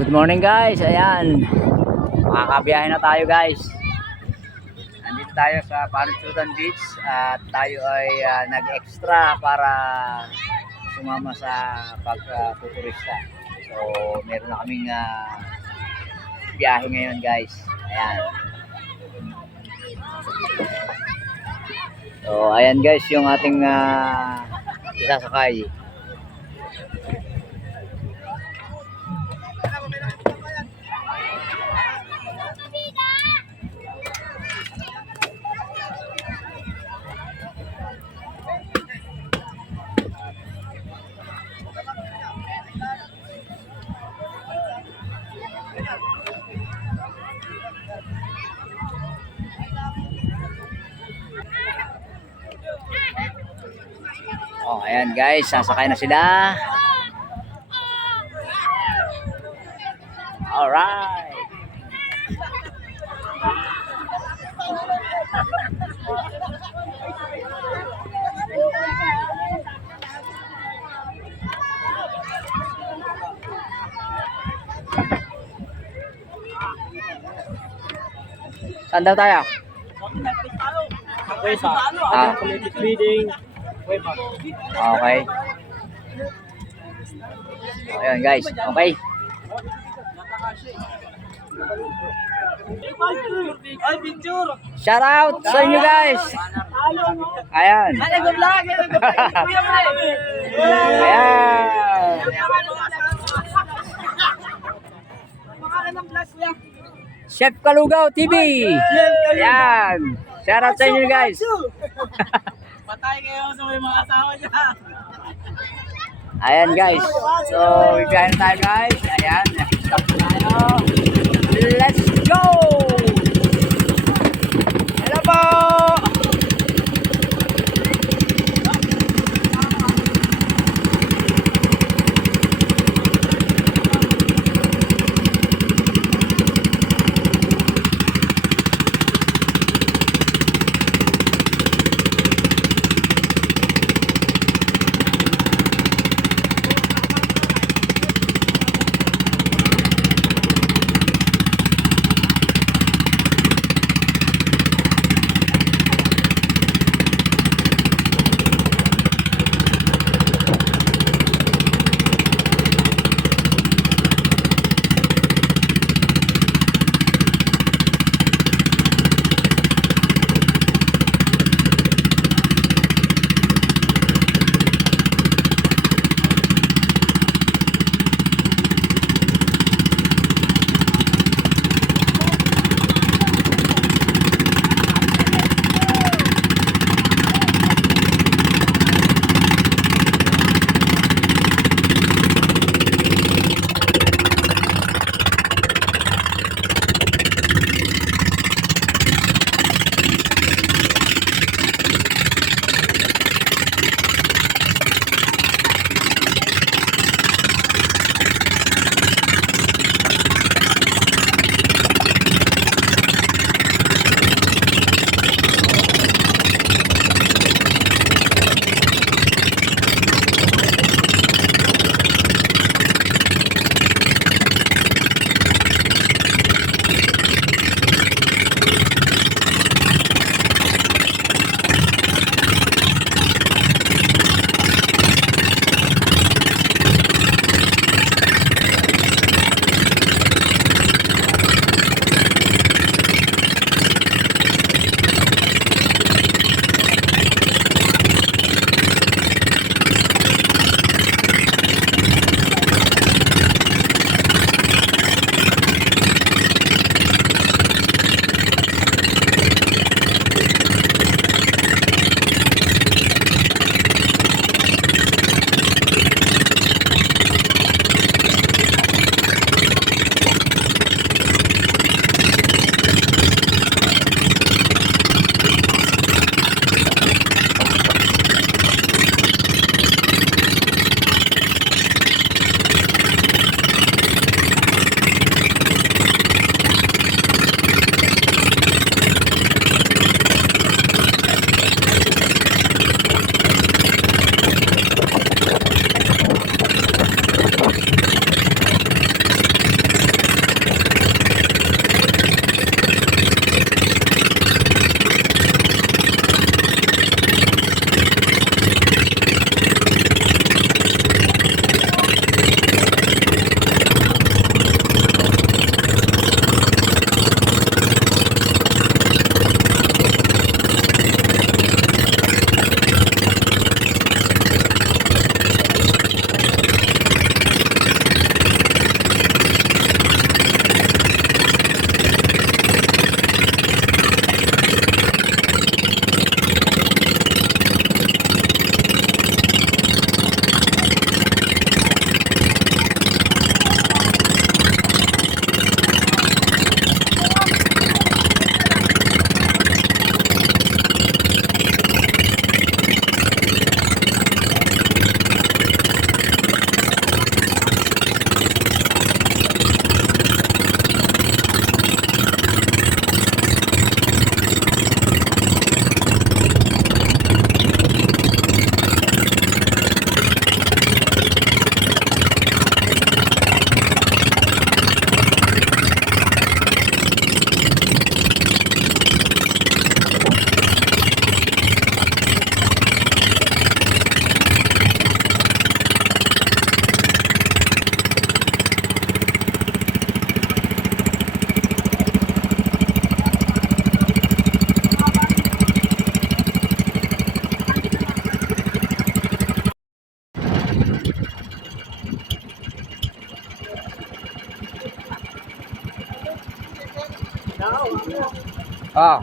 Good morning guys, ayan. Makakabiyahe na tayo guys. Nandito tayo sa Panusutan Beach at tayo ay nag-extra para sumama sa pagtuturista. So meron na kaming biyahe ngayon guys. Ayan. So ayan guys yung ating isasakay. Oh, ayan guys, sasakay na sila. Alright. Saan daw tayo? Okay. Ayan guys, okay. Shout out sa inyo guys. Ayan. Ayan. Chef Kalugaw TV. Ayan. Shout out sa inyo guys. Patay kayo sa mga asawa niya. Ayan guys. So, bibiyahin tayo guys. Ayan. Stop tayo. Let's go! Hello po! Oh.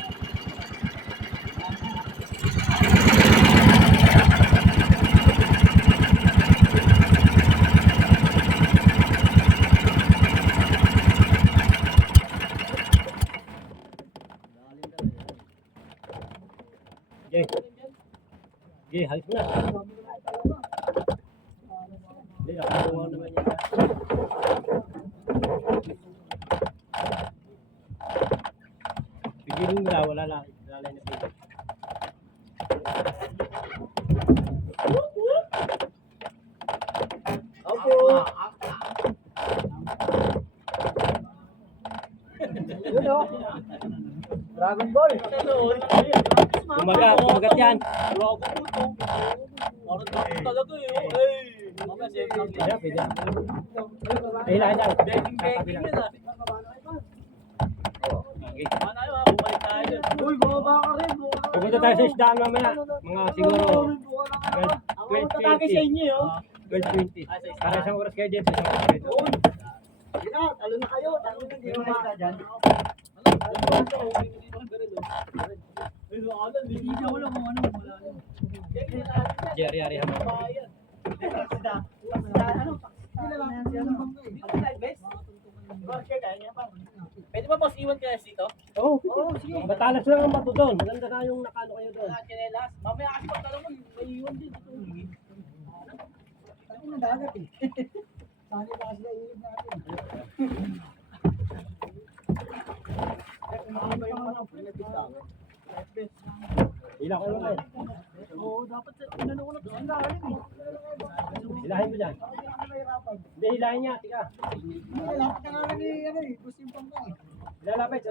Okay, halos na. Hindi, nakakuha naman yan. Pigilin mo na, wala lang na pigil. Dragon Ball. Kumagat yan. Talaga yun. Ay! Mamaya safe lang din. Kaya, pwede. Hilahin lang. Begging yun ah. Okay. Mana yun ah, bumalik tayo dun. Uy, bumaba ka rin. Pupunta tayo sa isdaan mamaya. Mga siguro 12:20. inyo, 12:20. Para isang oras kayo dyan. Isang oras kayo dyan. Talo na kayo. Talo na kayo. Dyan. Hindi na wala kung ano. Jerry, Ari, Hamad. Pwede ba boss iwan ka dito? Oo. Batalas lang ang bato doon. Maganda na yung nakano kayo doon. Chinelas. Mamaya kasi pagtalo mo, may iwan din. Ano na dagat eh. Sani ba sila iiwan natin? Hila ko lang kayo. Oo, dapat inano ko na to. Ang lalim eh. Hilahin mo dyan. Hindi, hilahin niya. Tika. Lapit ka nga lang gusto yung pang eh. Lalapit.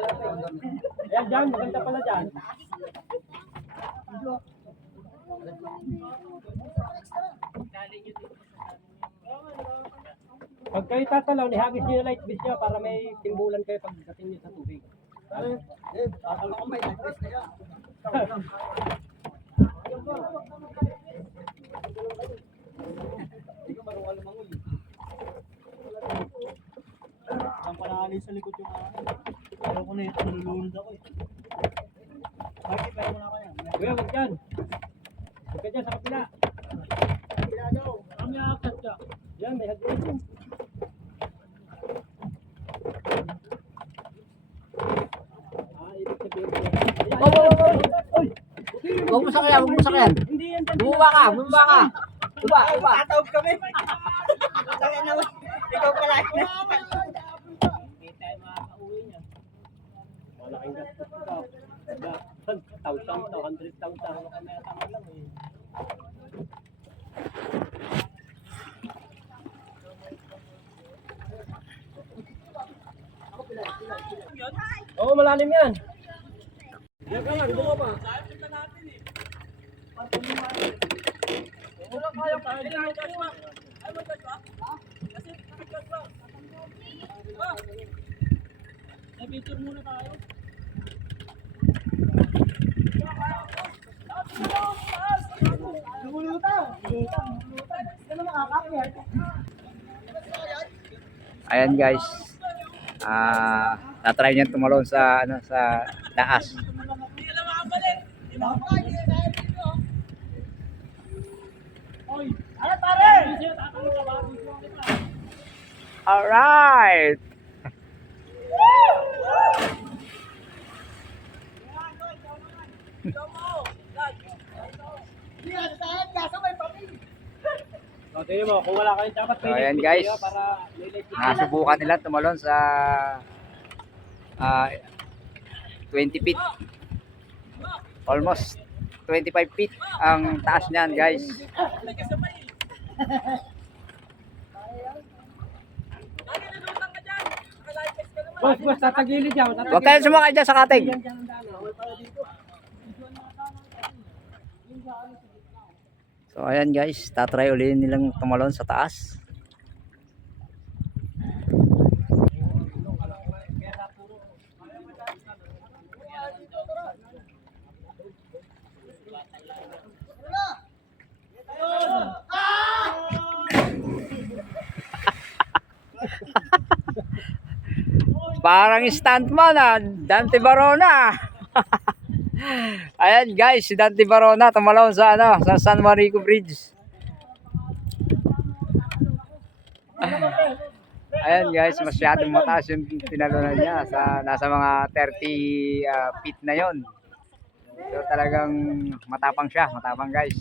Ayan dyan. Maganda pala dyan. Pag kayo tatalaw, nihagis niyo yung light bit niya para may timbulan kayo pagdating niyo sa tubig. Alam ko may nag-test na yan. Hindi ko marunong lumangoy. Ang panaanin sa likod yung akin. Ayaw ko na ito, nalulunod ako eh. Bakit, pero mo na kaya. Kuya, huwag dyan. Huwag ka dyan sa kapila. Kaya daw. Kami akat ka. Yan, may hagis yun. Ibig sabihin ko. Huwag mo sakyan, huwag mo sakyan. Hindi yan dyan. Bumaba ka, bumaba ka. Uba. Tatawag kami. Kaya naman, ikaw pala. Hindi tayo makakauwi niya. Malaking gastos ito. 1,000, 100,000. Ano kami atang lang eh. Oo, malalim yan. Diyan ka lang, buka pa. Sabi natin eh. Wala kaya pa. Hindi na ito ba? Ay, mo ito ba? Kasi ito ba? Na-picture muna tayo. Ayan guys. Tatry niyan tumalon sa sa taas. Hindi na makabalik. Oy, ano pare? All right. O, tingnan mo, kung wala kayo dapat So, ayan guys. para may light. Nasubukan nila tumalon sa 20 feet. Almost 25 feet ang taas niyan guys. Boss, tatagilid yan. Huwag tayo sumakay dyan sa kating. So ayan guys, tatry ulit nilang tumalon sa taas. Parang stuntman ah, Dante Barona. Ayan guys, si Dante Barona tumalon sa ano, sa San Marico Bridge. Ayan guys, masyadong mataas yung tinalunan niya sa nasa mga 30 feet na yon. So talagang matapang siya, matapang guys.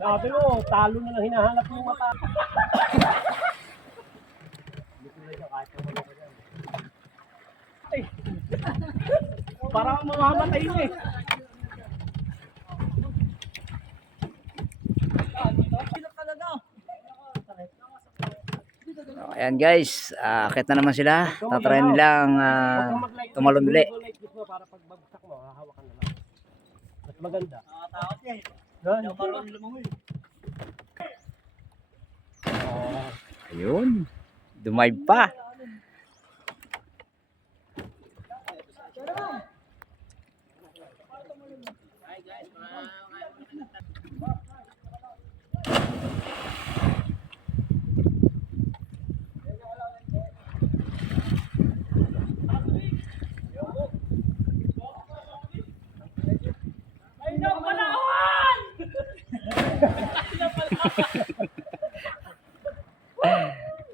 Sabi mo, talo na lang hinahanap yung mata. Ay, parang mamamatay mo eh. So, ayan guys, akit na naman sila. Tatry nilang tumalon uli. Para pag babagsak mo, hahawakan na lang. Mas maganda. Nakatakot niya eh. Yan. Yung marunong lumangoy. Ayun, dumayb pa.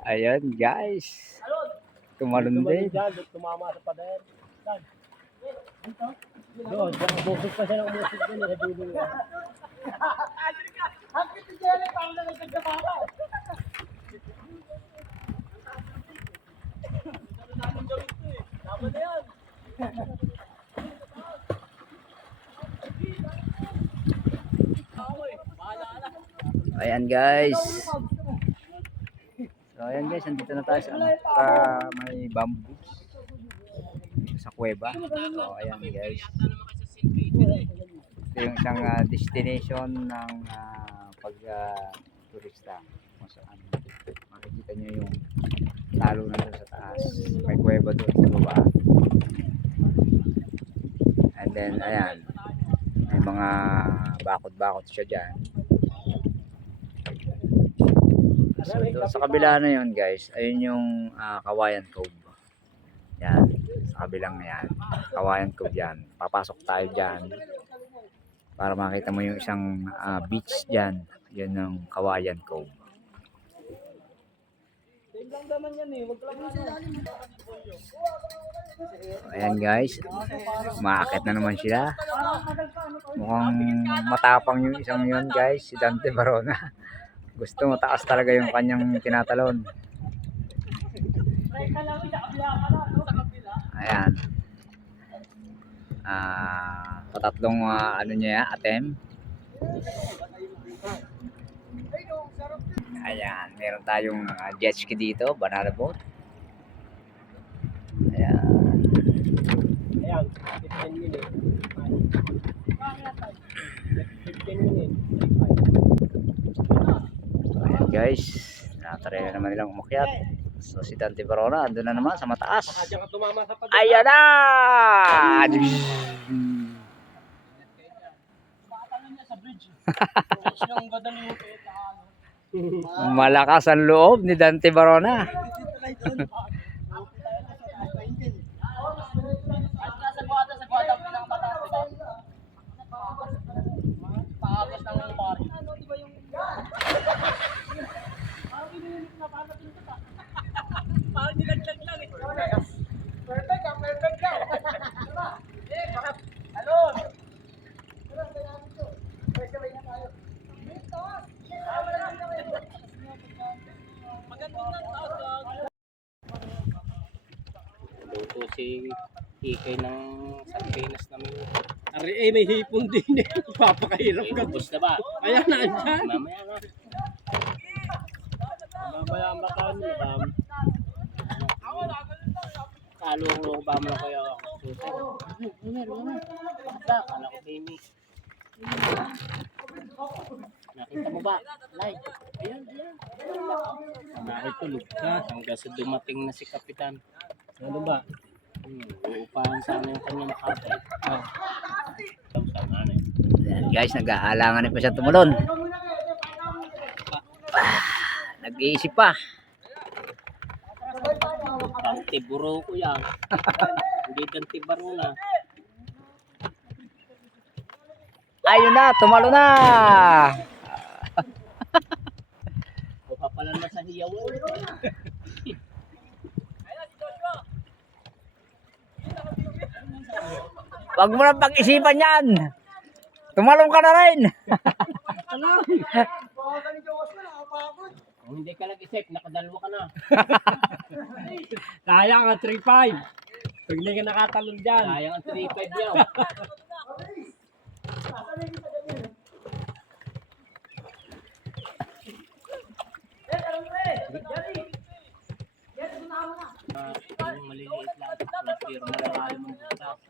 Ayan guys, tumalon din. Dyan, tumama sa pader. Doon, umusog pa siya ng umusog din. Sa dulo niya. Ayan guys. So ayan guys, nandito na tayo sa ano, may bamboo sa kuweba. So ayan guys. Ito yung isang destination ng pag turista. Kung saan makikita nyo yung talo na doon sa taas. May kuweba doon sa baba. And then ayan, may mga bakod-bakod siya dyan. So, doon sa kabila na yun guys, ayun yung Kawayan Cove. Yan, sa kabilang yan. Kawayan Cove yan. Papasok tayo dyan para makita mo yung isang beach dyan. Yun yung Kawayan Cove. So, ayan guys, umaakit na naman sila. Mukhang matapang yung isang yun guys, si Dante Barona. Gusto mataas talaga yung kanyang tinatalon. Ayan. Patatlong ano niya, attempt. Ayan, meron tayong jet ski dito, banana boat. Ayan. Ayan, 15 minutes. 15 minutes. Ayan guys, natry na naman nilang umakyat. So si Dante Barona andun na naman sa mataas. Baka dyan ka tumama sa pader. Ayan na! Malakas ang loob ni Dante Barona. si Ikay ng Sardinas namin. Ari, may hipon din eh. Papakahirap ka. Ubus na ba? Ayan na, andyan. Mamaya na. Mamaya ang baka madam. Kalong ba mo na kaya ako? Kala ko Timmy. Nakita mo ba? Like. Ayan. Nakitulog ka hanggang sa dumating na si Kapitan. Ano ba? Uupahan sana yung kanyang makatay. Ayan guys, nag-aalangan pa siya tumalon. Nag-iisip pa. Tiburo ko yan. Hindi kang tibaro na. Ayun na, tumalo na. Buka pala na sa hiyaw. Wag mo na pag-isipan yan. Tumalong ka na rin. Kung hindi ka nag-isip, nakadalwa ka na. Sayang ang 3-5. Pag hindi ka nakatalon dyan. Sayang ang 3-5 yaw. Yung maliliit lang. Pero malalalim ang butas.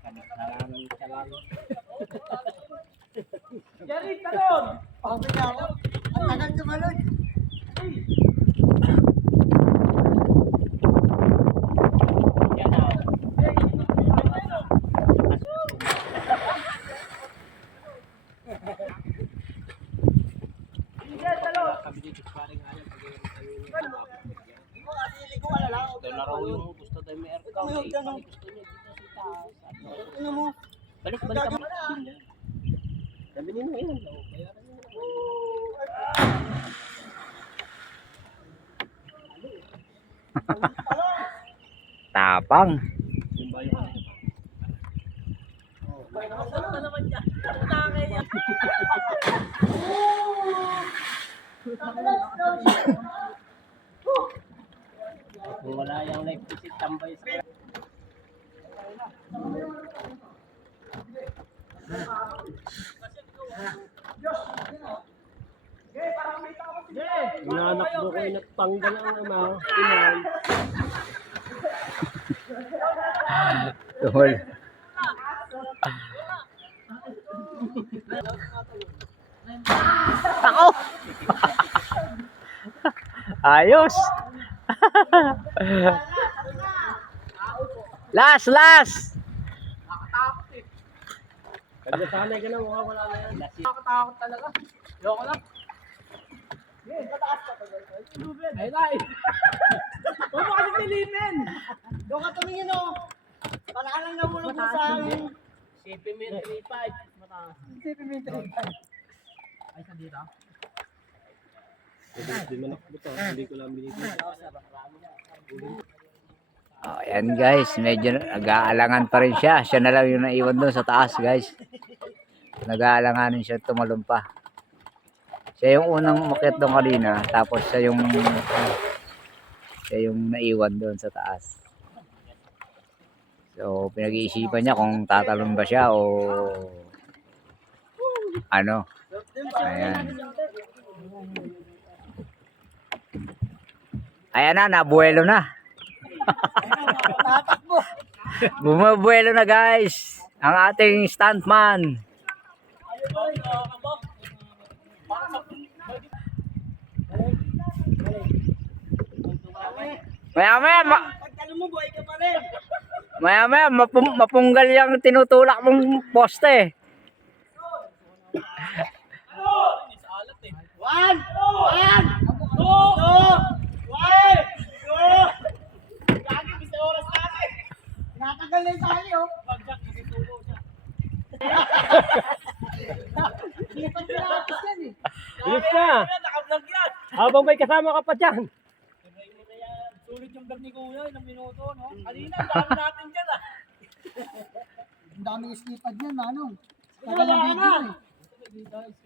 Kanakalangan ka lang. Jerry, talon! Pagod na ako. Ang tagal tumalon. Yan ah. Ito na raw yung gusto tayo may aircon. Gusto niya dito sa taas. Ano mo? Balik ka. Sabi niyo na yan. Bayaran niyo na. Tapang. Yung bayo ka kung wala yung electricity, tambay sa Yung anak mo ko ay nagtanggal ang inan. Tuhol. Ako. Ayos. Last. Pag nasanay ka na, mukhang wala na yan. Nakatakot talaga. Yoko lang. Ay, ay! Huwag mo kasi silipin! Doon ka tumingin o. Para ka lang nahulog mo sa akin. Sipin mo yung 3-5. Isipin mo yung 3-5. Ay, sa dito? Hindi man ako ito. Hindi ko lang binigyan. Oh, ayan guys, medyo nag-aalangan pa rin siya. Siya na lang yung naiwan doon sa taas guys. Nag-aalanganin siya tumulong pa. Siya yung unang umakyat doon kanina, tapos siya yung naiwan doon sa taas. So, pinag-iisipan niya kung tatalon ba siya o ano. Ayan. Ayan na, nabuelo na. Bumabuelo na guys ang ating stuntman. Pagtalo mo, buhay ka pa rin. Maya mapunggal yung tinutulak mong poste. 1, 2, 1, 2. Lagi, gusto oras natin. Tinatagal na yung tali, oh. Hindi pa tinapos yan, eh. Bilis na! Naka-vlog yan. Habang may kasama ka pa dyan. Sulit yung vlog ni Kuya. Ilang minuto, no? Kanina, dami natin dyan ah. Ang daming islipad yan, manong. Tagal ang video, eh.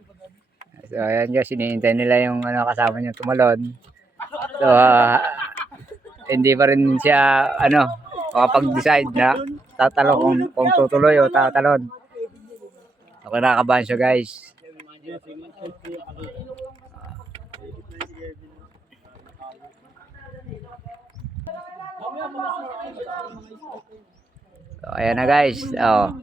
So ayan guys, hinihintay nila yung kasama niya tumalon. So, hindi pa rin siya, makapag-decide na tatalon kung tutuloy o tatalon. So, kinakabahan siya guys. So, ayan na guys. Oh.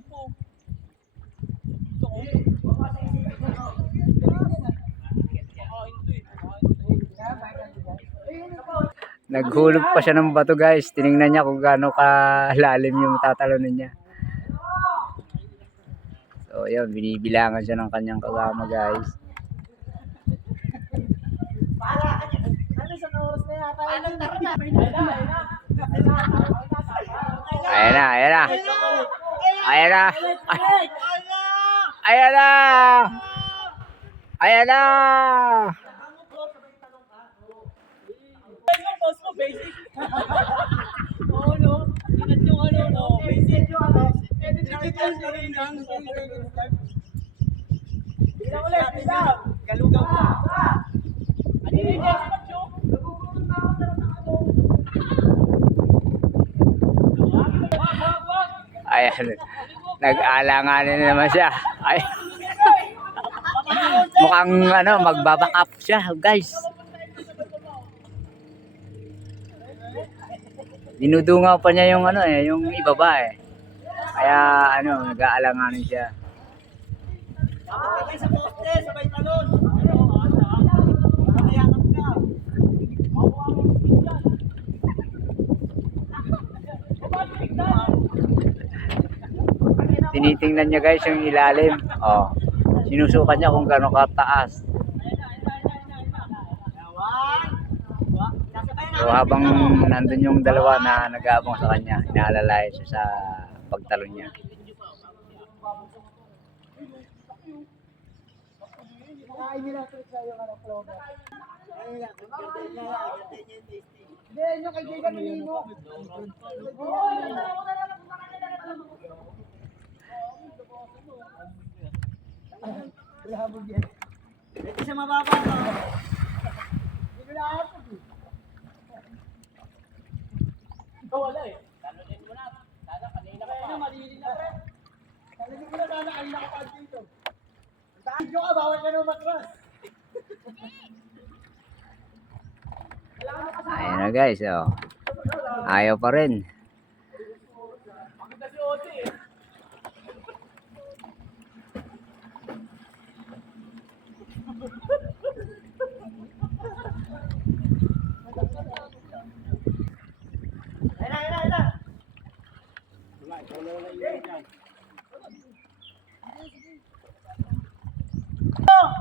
Naghulog pa siya ng bato guys. Tiningnan niya kung gaano kalalim yung tatalonin niya. So yun, binibilangan siya ng kanyang kasama guys. Ayan na, ayan na. Ayan na. Ayan na. Ayan na. Post mo, basic. Oo, no? Ingat yung no? Basic yung edit yung kanina. Bilang ulit, bilang. Galugaw ka. Ano yung expert yun? Ayan. Nag-alanganin na naman siya. Ay. Mukhang magbaback up siya, guys. Dinudungaw pa niya yung yung ibaba eh. Kaya nag-aalanganin siya. Sabay sa poste, sabay talon. Tinitingnan niya guys yung ilalim. Oh. Sinusukat niya kung gaano kataas. So habang nandun yung dalawa na nag-aabang sa kanya, inaalalay siya sa pagtalon niya. Hindi, yung kaibigan ni Nino. Ito siya mababa. Wala eh. Talunin mo na. Sana kanina ka pa. Malilin na pre. Talunin mo na sana kanina ka pa dito. Taadyo ka, bawal ka nung matras. Ayan na guys, oh. Ayaw pa rin. Maganda si Oti eh.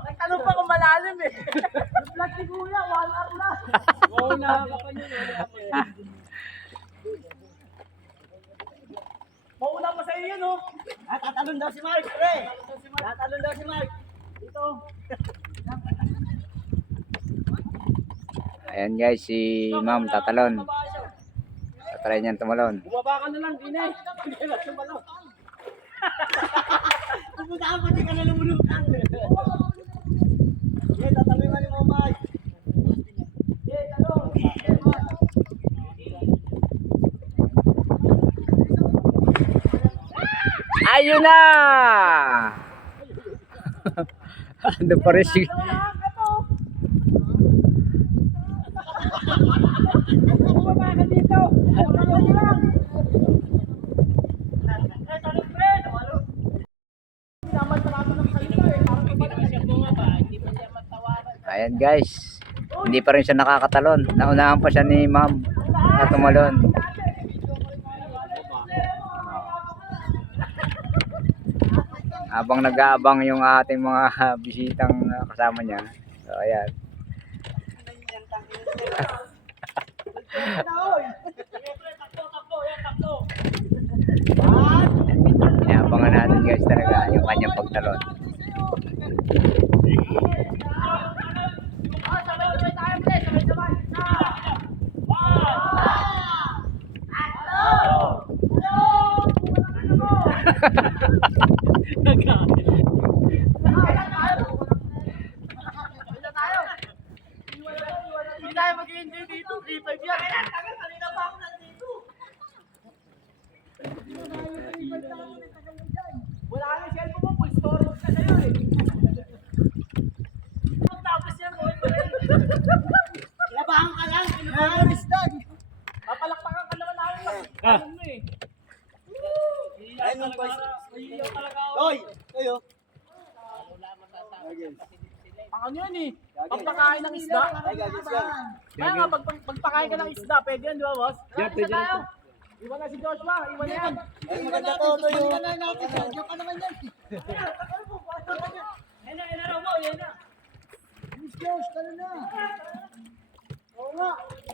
Nagtanong pa kung malalim eh. Vlog si Kuya, 1 hour na. Oo, nakakapan yun. Mauna pa sa iyo, no? Tatalon daw si Mark, pre. Tatalon daw si Mark. Dito. Ayan guys, si Ma'am tatalon. Tatry niyan tumalon. Bumaba ka na lang, Dinay. Hindi na sumalon. Pupunta ka, pati ka na lumulutan. Okay, tatalon ka ni Mamay. Okay, talon. Ayun na! Ano pa rin si... Bumaba ka dito. Ayan guys, hindi pa rin siya nakakatalon. Naunahan pa siya ni Ma'am na tumalon. Habang nag-aabang yung ating mga bisitang kasama niya. So ayan. Inaabangan natin guys talaga yung kanyang pagtalon. Hindi tayo mag 3.5 yan. Kanina pa ako nandito. Wala ka yung cellphone mo, full storage na sa'yo eh. Tapos yan, buhay pa rin. Labahan ka lang, kinukuha isdag. Papalakpakan ka naman namin. Alam mo eh. Ay, nung boys. Iiyaw talaga ako. Hoy! Kayo. Ang ano yan eh, pagpakain ng isda. Ay, gagis yan. Kaya nga, pagpakain ka ng isda, pwede yan, di ba, boss? Pwede na. Iwan na si Joshua, iwan na yan. Ay, maganda to, to yun. Yan na raw mo, yan na.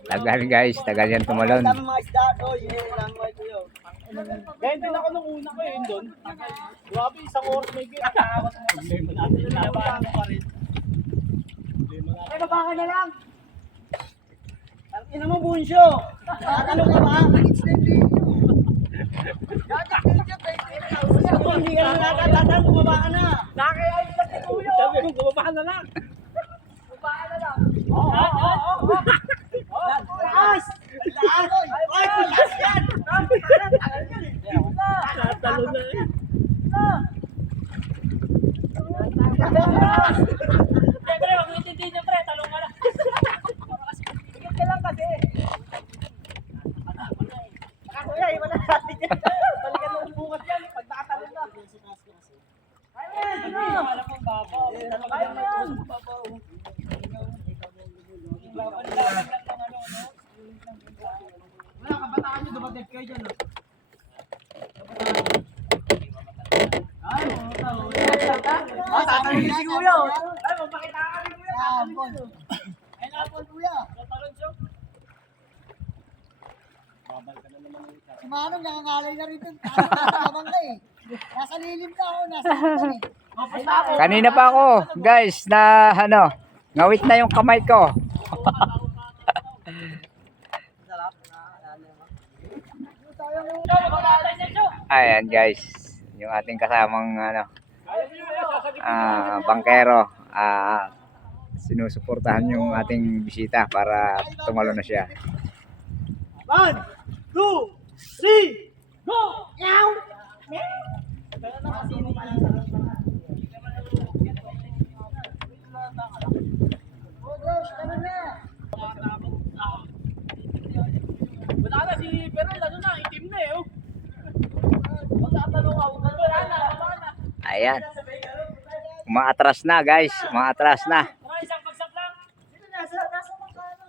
Tagal guys, tagal yan tumalon. Dami mga isda, to. Yun, lang mo ito yun. Ganyan din ako nung una ko yun doon. Grabe, isang oras may ginagawa. Problema natin yung laban pa rin. Ay, baba ka na lang. Ang ina mo, Bunsyo. Nakakalong ka ba? Hindi ka na nakakatatal, bumaba ka na. Nakakayayos lang si Kuya. Sabi ko, bumaba ka na lang. Baba ka na lang. Oo. Lakas! Lakas! Ay, lakas yan! Tatalo na eh. Pre, wag mo intindihin niyo, pre. Talong ka na. Higit ka lang kasi. Kuya, iwan na natin yan. Balikan mo bukas yan. Pag nakatalong na. Kaya mo yan. Alam mong babaw. Kaya mo yan. Laban-laban lang ng ano, no? Wala, kabataan nyo. Dumagat kayo dyan, no? Ay, tatanungin si Kuya. Ay, magpakita ka kami, Kuya. Ay, napon, Kuya. Tatalon siya. Si Manong nangangalay na rin doon. Tabang ka eh. Nasa lilim ka o nasa lilim eh. Kanina pa ako, guys, na ano, ngawit na yung kamay ko. Ayan guys, yung ating kasamang ano, bangkero, sinusuportahan yung ating bisita para tumalo na siya. 1, 2, 3, go! Meow! Wala na si Beryl, ano na, itim na eh. Magtatanong ako, wala na. Ayan, umaatras na guys, umaatras na. Tara, isang pagsap lang. Nasa magkano?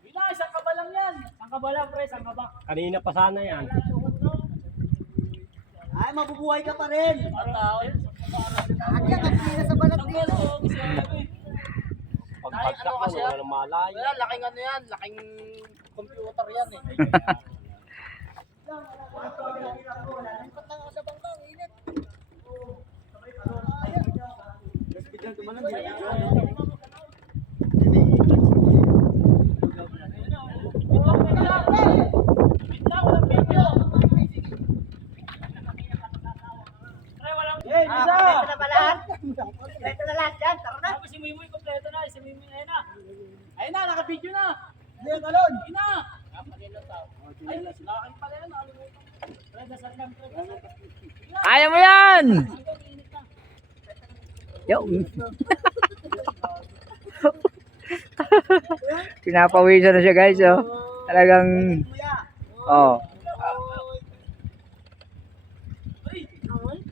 Bila, isang kaba lang yan. Isang kaba lang, pre, isang kaba. Kanina pa sana yan. Ay, mabubuhay ka pa rin. Ang tao yun. Kaya kapila sa balat dito. Pagpagsak mo, wala nang malay. Wala, laking ano yan, laking computer yan eh. Lipat lang ako sa bangka, init. Biglang tumalan din. Walang video. Pre, walang Hey, Lisa! Ito na ba lahat? Ito na lahat yan, tara na. Tapos si Mimoy, kompleto na. Si Mimoy, ayun na. Ayun na, naka-video na. Ayun, alon! Ayun na. Ay, lalaking pala yan. Nakalimutan ko. Pre, dasal lang. Pre. Kaya mo yan! Yo. Pinapawisan na siya guys, oh. Talagang, oh.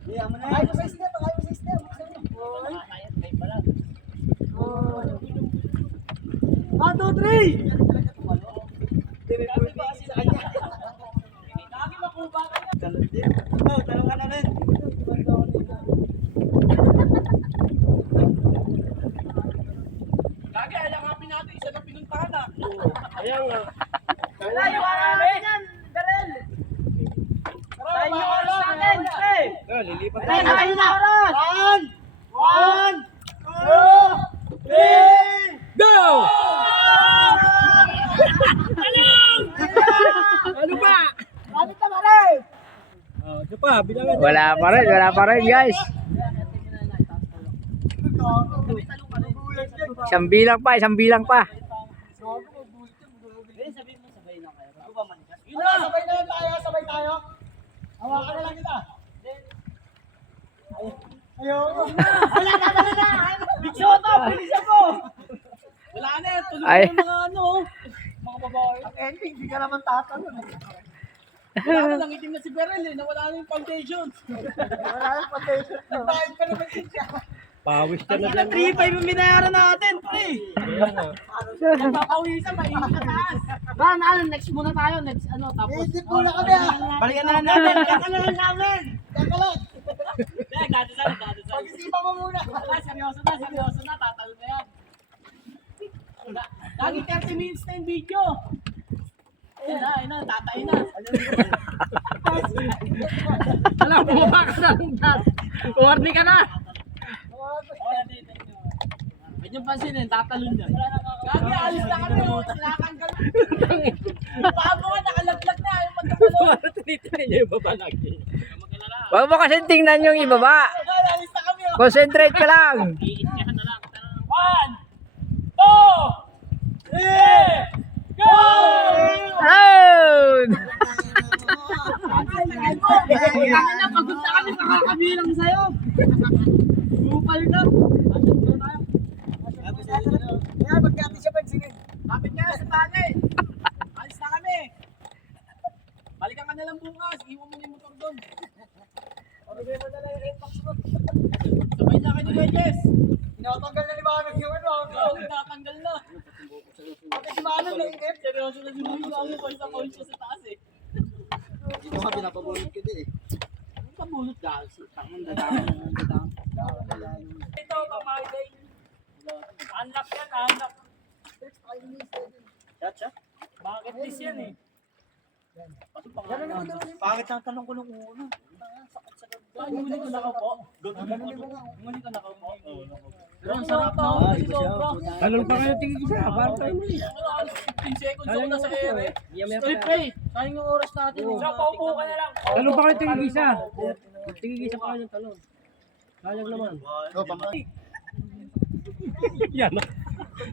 Hey, amo na. Ay, mo sa step, ay mo sa step. 1, 2, 3! Lagi makuba ka na. Talon din. Oh, talon ka na rin. Lagi, alangapin natin. Isa na pinuntahan na. Ayan nga. Wala yung natin yan, Darel. Tara, yung oras natin, pre. Lilipat Pre, tayo na oras. 1, 2, 3! Go! Ano ba? Gamit na ba rin? Ito pa, bilangan. Wala pa rin guys. Isang bilang pa. Ano, sabay na lang tayo, sabay tayo. Hawakan na lang kita. Ayoko. Wala na. Bigsoto, bilis ako. Wala na yan. Tulog Ay. na yung mga ano. Mga babae. Ang ending, hindi ka naman tatanong. Wala na lang itim na si Beryl eh. Nawala na yung foundation. Wala nang foundation. Nagbayad ka naman din siya. Pawis ka na Ang 3-5 yung binayaran natin, pre. Napapawisan, mainit sa taas. Ba, next muna tayo. Next ano, tapos. Isip muna kami ah. Balikan na lang namin. Balikan na lang namin. Teka lang. Dadasal. Pag-isipan mo muna. Seryoso na. Tatalo na yan. Lagi 30 minutes na yung video. Ayun na, tatay na. Alam mo ba ka na? Warning ka na! Huwag niyong pansinin, tatalon niya. Gagi, alis na kami. Sinakanggal. Bago ka, nakalaglag na. Ayaw magkapalo. Tinitin niya yung baba lagi. Huwag mo kasi tingnan yung ibaba. Alis na kami. Concentrate ka lang. 1, 2, 3, go! Out! Kaya na, pagod na kami, makakabilang sa'yo. Upal ka. Kaya magkati siya pagsingin. Kapit ka sa tanay. Alis na kami. Balikan ka na lang bukas. Iwan mo na yung motor doon. Pabigay mo na lang yung inbox mo. Sabay na kayo ni Wedges. Tinatanggal na ni Manong yung ano. Oo, tatanggal na. Pati si Manong nainip. Seryoso na si Manong. Lagi pa sa coach siya sa taas eh. Ito nga pinapabunod kita eh. Ano ka bunot dahil? Tangan na dahil. Ito, pamahay. Unlock yan, unlock. Bakit this yan eh? Pangit ang tanong ko nung una. Muli ko nakaupo. Muli ko nakaupo. Pero ang sarap na ako kasi sobra. Talon pa kayo tingin isa. Parang tayo muli. 15 seconds ako nasa air eh. Straight play. Sayang yung oras natin. Sa paupo ka na lang. Talon pa kayo tingin isa. Tingin isa pa kayo ng talon. Sayang naman. Yan.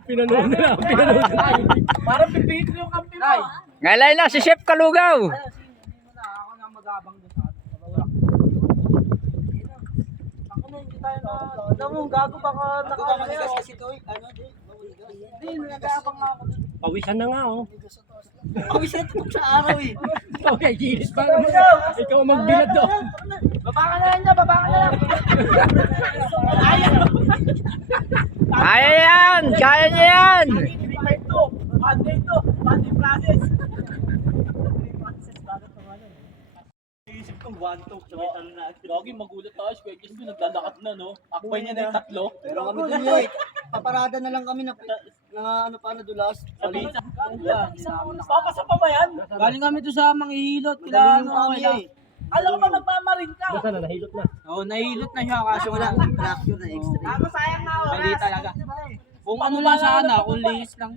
Pinanood na. Parang pipigit yung kampi mo. Ngalay na si Chef Kalugaw. Ako na magabang doon sa atin. Ako na hindi tayo na... Alam mo, gago baka nakakalayo. Hindi, nagabang nga ako doon. Pawisan na nga oh. Pawis na tutok sa araw eh. Okay, gilis pa naman. Ikaw ang magbilat doon. Baba ka na lang niya, baba ka na lang. Kaya yan! Kaya niya yan! 3-5-2. Monday to. Monday process. Isip kong 1-2 sabay talo na. Lagi magulat tayo. Wedges ko naglalakad na no. Akbay niya na yung tatlo. Pero kami din yun eh. Paparada na lang kami na ano pa nadulas. Sabi sa papasa pa ba yan? Galing kami to sa Manghihilot. Kailangan Dalawang kami eh. Alam ko pa magmamarin ka. Basta na, nahilot na. Oo, nahihilot na siya kasi Wala, fracture na extra. Ako sayang na oras. Mali talaga. Kung ano lang sana, kung lihis lang.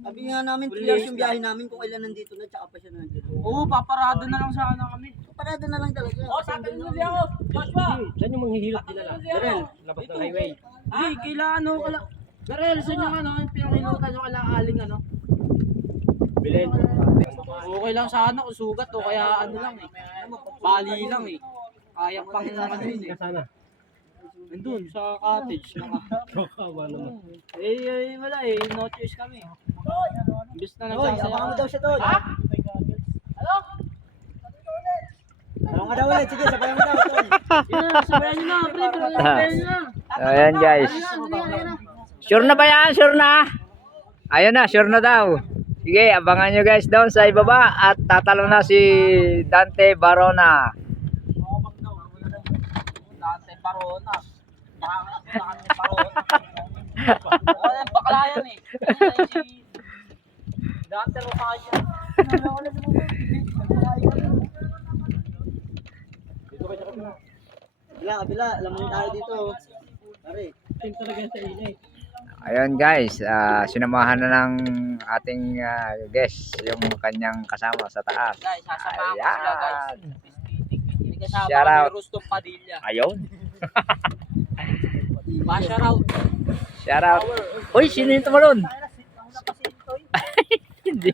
Sabi nga namin 3 years yung biyahe namin kung kailan nandito na tsaka pa siya nandito. Oo, paparado na lang sana kami. Paparada na lang talaga. Oo, sabi mo siya ako. Joshua! Saan yung manghihilot nila lang? Darrell, Labas ng highway. Hindi, kailangan ano. Darrell, saan yung ano, yung pinangilutan yung aling ano? Bilin. Okay lang sana kung sugat o kaya ano lang eh. Bali lang eh. Kaya pang ano yun eh. Sana. Nandun sa cottage. Kawa naman. Wala eh. No choice kami. Imbis na Hoy, nagsasaya. abangan mo daw siya doon. Ha? Ano? Abangan ka daw ulit. Sige, sabayan mo daw. Tol. Sabayan nyo na, pre. Sabayan nyo na. Ayan guys. Sure na ba yan? Sure na? Ayun na, sure na daw. Sige, abangan nyo guys down sa ibaba at tatalo na si Dante Barona. Dante Barona. Bakit kami Barona? Bakla yan eh. Si Dante Rosario. Kabila. Alam mo tayo dito. Pare. Team talaga sa inay. Ayun guys, sinamahan na ng ating guest yung kanyang kasama sa taas. Guys, sasamahan ko sila guys. Ayan. Hindi kasama Shout kami out. Rusto Padilla. Ayun. Shout out. Shout out. Uy, sino yung tumalon? Hindi.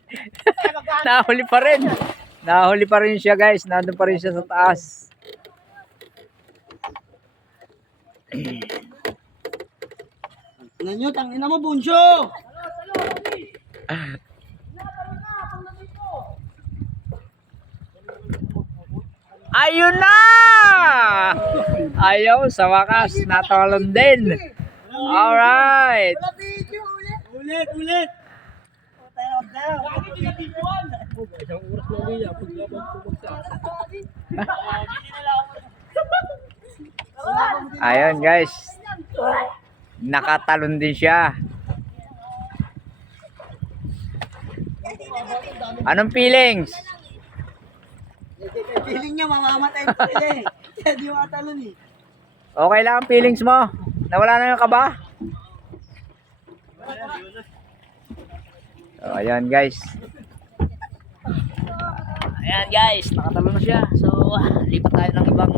Nahuli pa rin. Nahuli pa rin siya guys. Nandun pa rin siya sa taas. Ano nyo, tangina mo, Bunso! Ayun na! Ayaw, sa wakas, natalon din. Alright. Wala video ulit. Ulit! Tayo, tayo. Isang oras na niya, paglaban pumagsak. Ayun guys. Nakatalon din siya. Anong feelings? Feeling niya mamamatay ko sila eh. Kaya di matalon eh. Okay lang ang feelings mo? Nawala na yung kaba? So, ayan guys. Ayan guys, nakatalon na siya. So, lipat tayo ng ibang